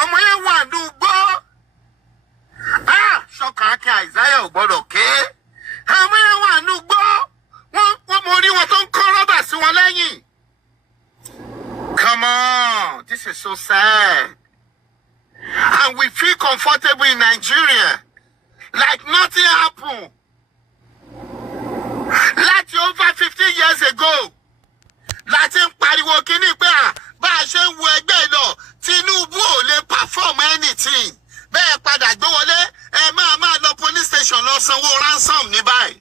ọmọ yẹn wà dùgbò ṣọkàn akẹ́ àìsáyà ò gbọ́dọ̀ ké ọmọ yẹn wà dùgbò wọ́n mọ orí wọn tó ń kọ́ rọ́bà sí wọn lẹ́yìn. Come on, this is so sad. And we feel comfortable in Nigeria like nothing happened. Láti over 50 years ago láti ń pariwo kíní pé bá a ṣe ń wo ẹgbẹ́ lọ Tinubu ò lè perform anything bẹ́ẹ̀ padà gbé wọlé ẹ máa lọ police station lọ sanwó ransom ní báyìí.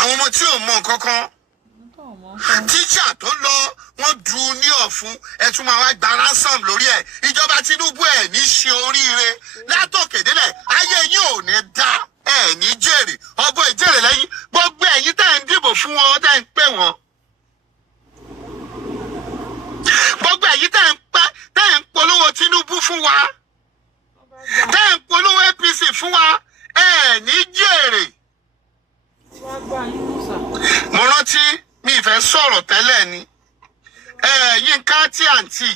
Àwọn ọmọ tí ò mọ nǹkan kan tíṣà tó lọ wọ́n dù ní ọ̀fun ẹ tún máa wá gba ransom lórí ẹ̀ ìjọba Tinubu ẹ̀ ní ṣe oríire látòkè délẹ̀ ayé yín ò ní dá ẹ̀ ní jèrè ọgbọ́n ìjèrè lẹ́yìn gbogbo ẹ̀yin tẹ́ ń dìbò fún wọn tẹ́ ń pè wọ́n gbogbo ẹ̀yin tẹ́ ń polówó Tinubu fún wa tẹ́ ń polówó APC fún wa ẹ̀ ní jèrè. Mo rántí mi ìfẹ́ sọ̀rọ̀ tẹ́lẹ̀ ni Yínká tí àǹtí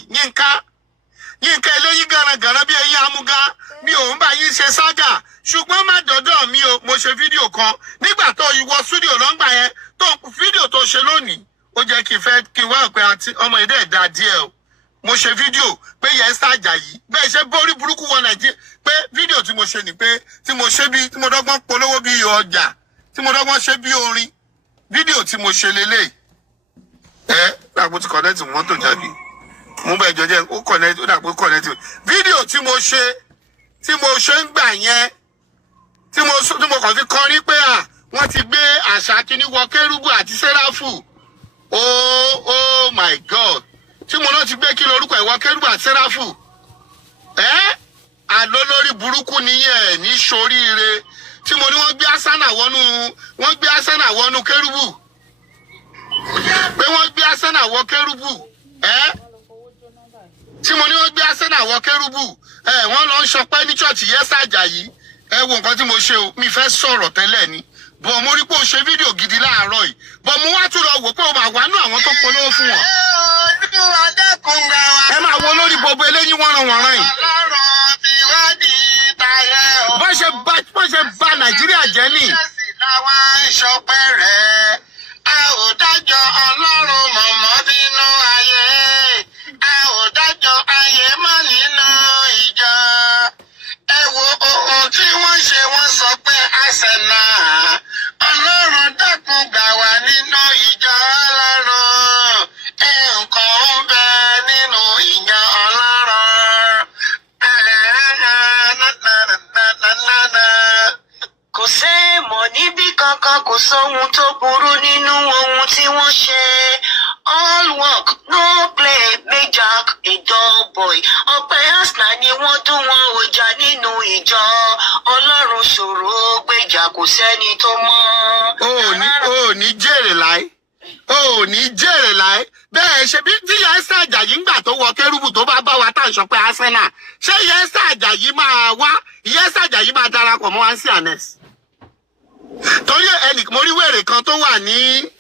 Yínká eléyìí garagara bí ẹyin amúgá mi ò ń bá yín ṣe ságà ṣùgbọ́n má dọ́dọ̀ mi o mo ṣe fídíò kan nígbà tó ìwọ stúdíò lọ́ngbà yẹn tó fídíò tó ṣe lónìí ó jẹ́ kí n wá pé àti ọmọ ìdẹ́ ẹ̀dá díẹ̀ o mo ṣe fídíò pé Esther Ajayi bẹ́ẹ̀ ṣe borí burúkú wọ Nàìjíríà pé fídíò tí mo ṣe ni pé tí mo dọ́gbọ́n polówó bí ọjà tí mo dọ́gbọ́n ṣe bí orin fídíò tí mo ṣe lélẹ̀ dàgbò ti kọ̀nẹ́tì mọ́tò jáde mo bẹ̀ jọ jẹ́ ó kọ̀nẹ́tì ó dàgbò kọ̀nẹ́tì fídíò tí mo ṣe ń gbà yẹn tí mo kàn fi kọrin pé wọ́n ti gbé àṣà kìíní wọ Kérúbù àti Séráfù oh my God tí mo náà ti gbé kí lórúkọ ìwọ Kérúbù àti Séráfù àlọ́ lórí burúkú nìyẹn ní soríire tí mo ní wọ́n gbé Arsenal wọnú Kérúbù pé wọ́n gbé Arsenal wọ Kérúbù tí mo ní wọ́n gbé Arsenal wọ Kérúbù wọ́n lọ ń ṣọpẹ́ ní ṣọ́ọ̀ṣì Esther Ajayi wo nǹkan tí mo ṣe o mi fẹ́ sọ̀rọ̀ tẹ́lẹ̀ ni bọ̀ mo rí pé o ṣe fídíò gidi láàárọ̀ yìí bọ̀ mo wá tún lọ wò pé o máa wà nú àwọn tó polówó fún wọn. ẹ máa wo lórí gbogbo eléyìí wọ́nranwọ̀nran yìí. bó ṣe bà Nàìjíríà jẹ́ nì. A ò dájọ́ Ọlọ́run mọ̀mọ́ bínú ayé. A ò dájọ́ ayé mọ́ nínú ìjọ. Ẹ wo ohun tí wọ́n ṣe wọ́n sọ pé Arsenal. Ọlọ́run dákun gbà wá nínú ìjọ Ọlọ́run. Nǹkan ń bẹ nínú ìjọ Ọlọ́run. Kò séèmọ̀ níbí kankan kò sóhun tó burú nínú ohun tí wọ́n ṣe. All work no play make Jack a dull boy. Ọpẹ́ Arsenal ni wọ́n dún wọn ò jà nínú ìjọ. Ọlọ́run ṣòro gbèjà kò sẹ́ni tó mọ̀. O ò ní jèrè láé. Bẹ́ẹ̀ ṣe bí tí Esther Ajayi ń gbà tó wọ Kérúbù tó bá bá wa tá à ń sọ pé Arsenal ṣé Esther Ajayi máa wá Esther Ajayi máa darapọ̀ mọ́ wá sí anes. Torí mo rí wèrè kan tó wà ní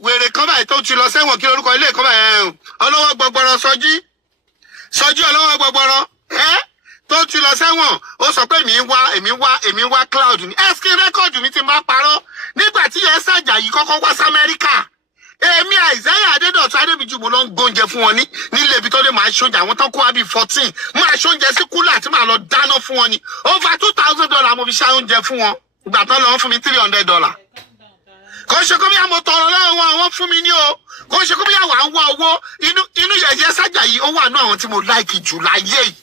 wèrè kan báyìí tó ti lọ sẹ́wọ̀n kí lórúkọ ilé kan báyìí ọlọ́wọ́ gbọgbọrọ sọjí ọlọ́wọ́ gbọgbọrọ tó ti lọ sẹ́wọ̀n ó sọ pé èmi wá cloud ní ẹ̀sìn rẹ́kọ̀dù mi ti máa parọ́ nígbà tí Esther Ajayi kọ́kọ́ wá sí Amẹ́ríkà èmi Isaiah Adédọ̀tun Adébíjì mo lọ ń gbóúnjẹ fún wọn nílé ibi tó dé máa ṣoúnjẹ àwọn tó kó wá bíi 14 máa ṣoúnjẹ sí kúlà tí màá lọ dáná fún wọn ni over $2,000 mo fi ṣe oúnjẹ fún wọn ìgbà tó lọ wọn fún mi $300 kò ṣe kó bí àmọ́ tọrọ lọ́wọ́ wọn fún mi ní o kò ṣe kó bí àwọn àwọn owó inú yẹ̀yẹ́ Esther Ajayi ó wà ní àwọn tí mo láìkì jù láyé yìí.